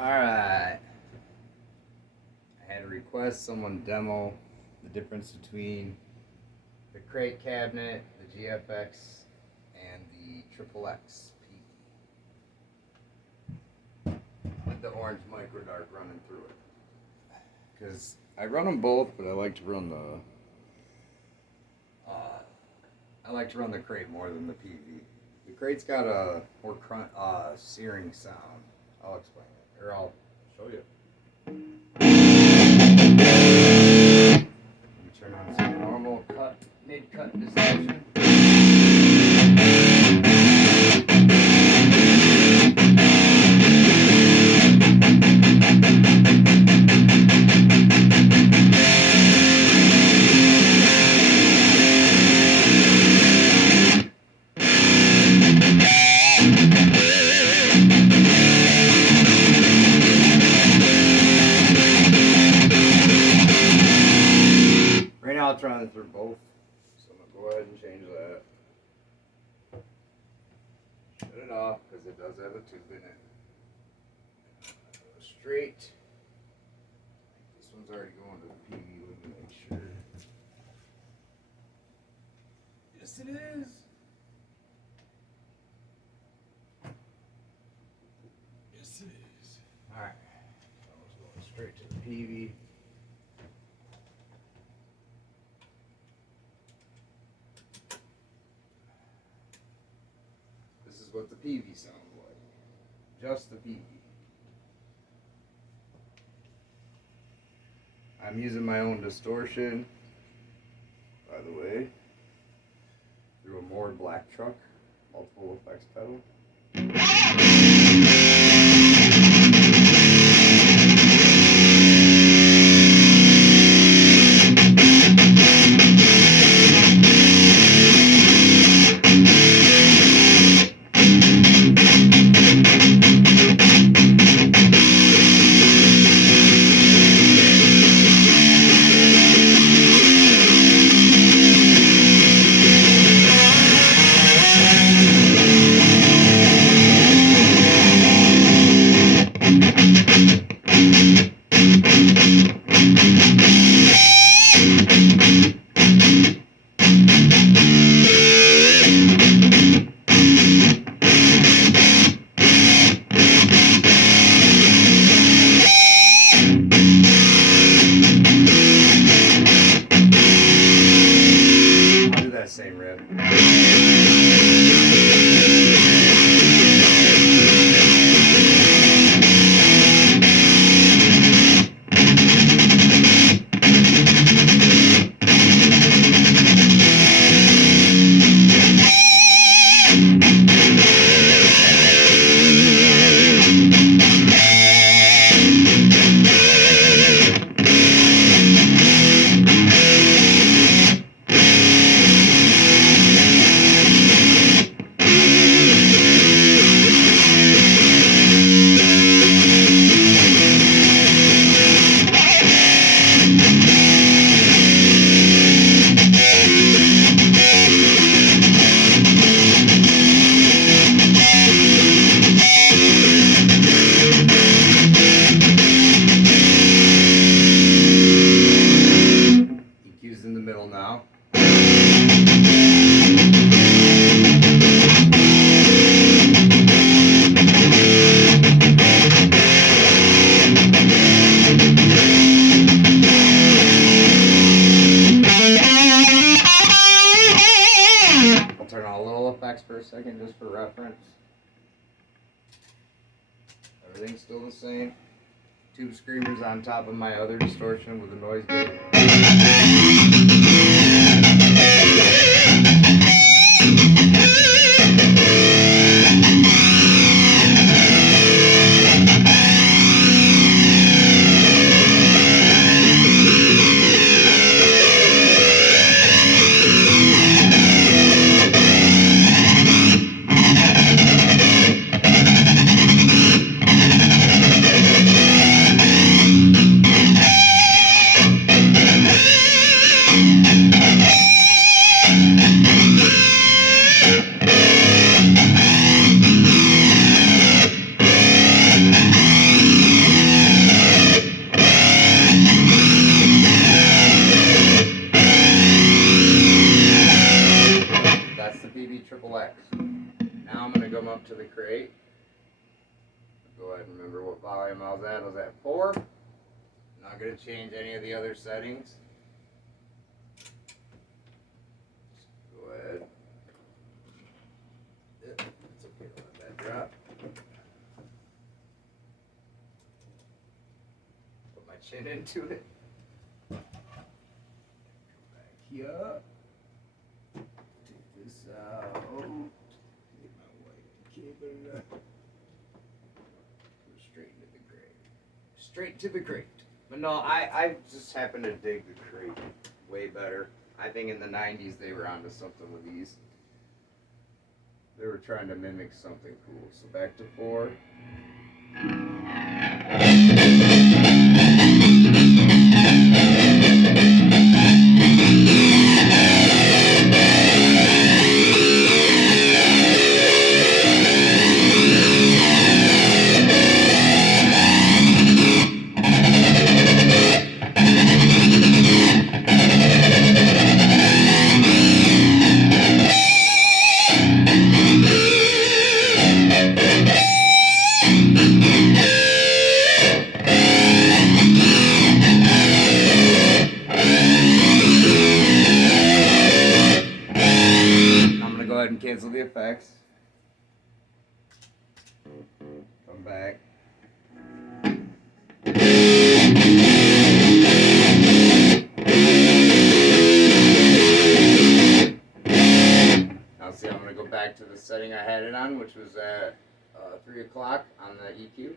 Alright. I had a request someone demo the difference between the crate cabinet, the GFX, and the XXX Peavey. With the orange micro dark running through it. Because I run them both, but I like to run the crate more than the Peavey. The crate's got a more searing sound. I'll explain it, or I'll show you. Let me turn on some normal cut, mid-cut distortion. I'll try it through both, so I'm going to go ahead and change that. Shut it off, because it does have a tube in it. Go straight. This one's already going to the Peavey, let me make sure. Yes, it is. Yes, it is. Alright, so I was going straight to the Peavey. What the Peavey sounds like. Just the Peavey. I'm using my own distortion, by the way, through a Mooer Blacktruck multiple effects pedal. Same riff. In the middle now. I'll turn on a little effects for a second just for reference. Everything's still the same. Tube screamers on top of my other distortion with a noise gate. ahead and remember what volume I was at. I was at 4. Not going to change any of the other settings. Just go ahead. It's okay to let that drop. Put my chin into it. Come back here. Take this out. Get my white cable. Go straight into the grate. Straight to the grate. But no, I just happen to dig the crate way better. I think in the 90s they were onto something with these. They were trying to mimic something cool. So back to 4. Cancel the effects. Come back. Now see, I'm going to go back to the setting I had it on, which was at 3 o'clock on the EQ.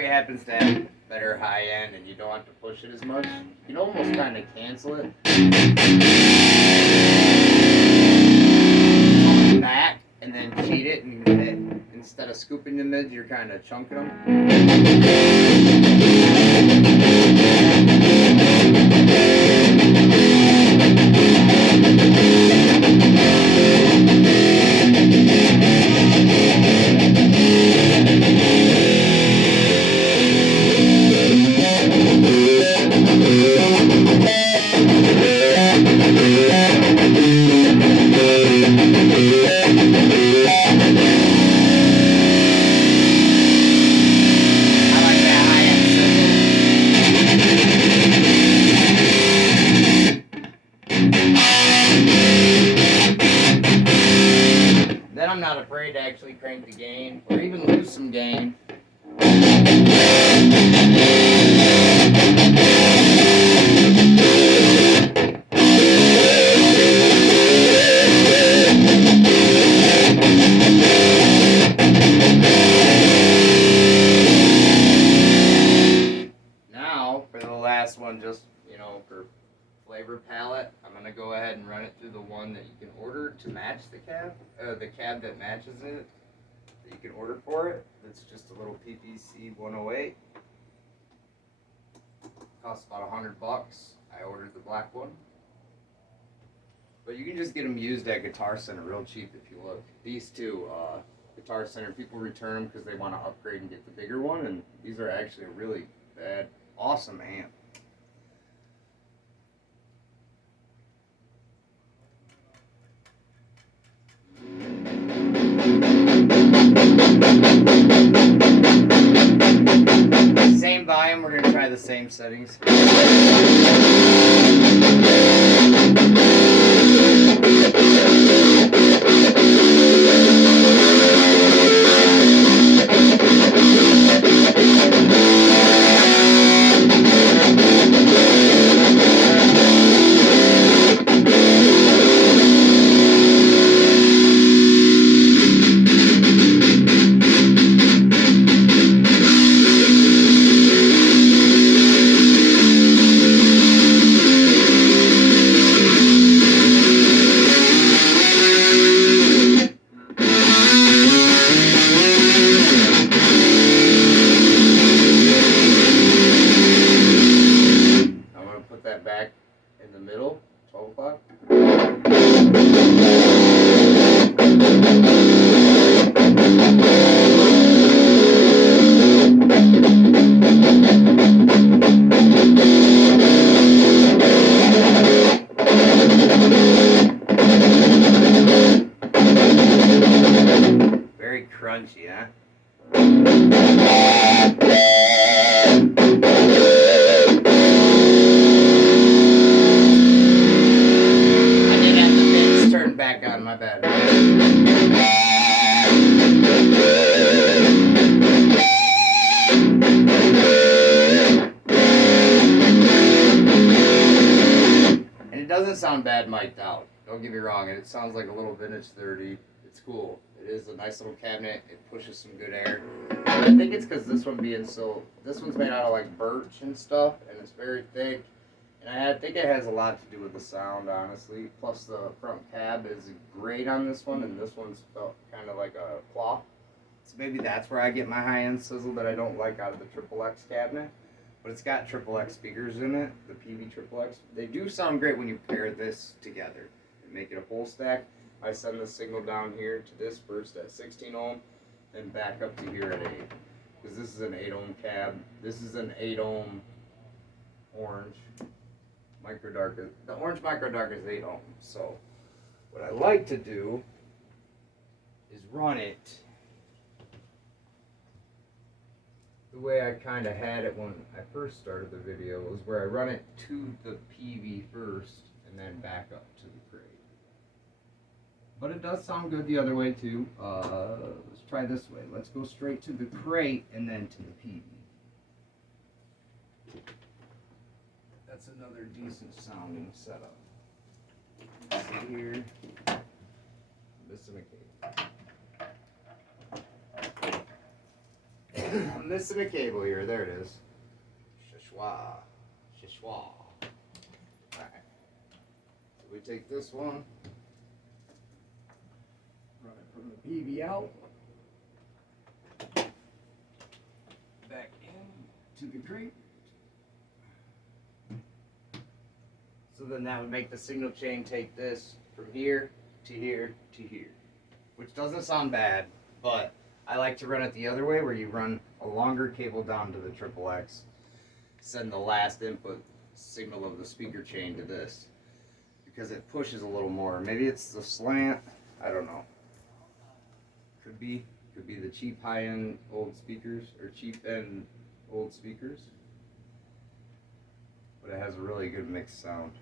Happens to have better high end and you don't have to push it as much. You can almost kind of cancel it. Come back and then cheat it, and instead of scooping the mids, you're kind of chunking them. I'm not afraid to actually crank the gain or even lose some gain. Now, for the last one, just, for flavor palette, I'm going to go ahead and run it through the one that you can order to match the cab that matches it, that you can order for it. It's just a little PPC 108. Cost about $100. I ordered the black one. But you can just get them used at Guitar Center real cheap if you look. These two, Guitar Center, people return them because they want to upgrade and get the bigger one, and these are actually a really bad, awesome amp. Same volume, we're going to try the same settings. Back in the middle, 12 o'clock. Very crunchy, huh? Back on, my bad. And it doesn't sound bad mic'd out. Don't get me wrong, it sounds like a little vintage 30. It's cool. It is a nice little cabinet. It pushes some good air. I think it's because this one's made out of like birch and stuff, and it's very thick. And I think it has a lot to do with the sound, honestly. Plus, the front cab is great on this one, and this one's felt kind of like a cloth. So maybe that's where I get my high-end sizzle that I don't like out of the XXX cabinet. But it's got XXX speakers in it, the Peavey XXX. They do sound great when you pair this together and make it a full stack. I send the signal down here to this first at 16 ohm, then back up to here at 8. Because this is an 8 ohm cab. This is an 8 ohm orange. Micro dark, the orange micro dark is 8 ohm. So what I like to do is run it the way I kind of had it when I first started the video, was where I run it to the Peavey first and then back up to the crate. But it does sound good the other way too. Let's try this way. Let's go straight to the crate and then to the Peavey. That's another decent sounding setup. Let's see here. Missing a cable. I'm missing a cable here. There it is. Shishwa. Shishwa. Alright. So we take this one. Run it from the Peavey out. Back in to the crate. So then that would make the signal chain take this from here to here to here. Which doesn't sound bad, but I like to run it the other way, where you run a longer cable down to the XXX, send the last input signal of the speaker chain to this, because it pushes a little more. Maybe it's the slant, I don't know. Could be the cheap high-end old speakers, or cheap-end old speakers. But it has a really good mixed sound.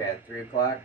Blacktruck at 3 o'clock.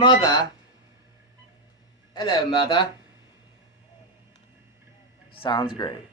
Mother. Hello, Mother. Sounds great.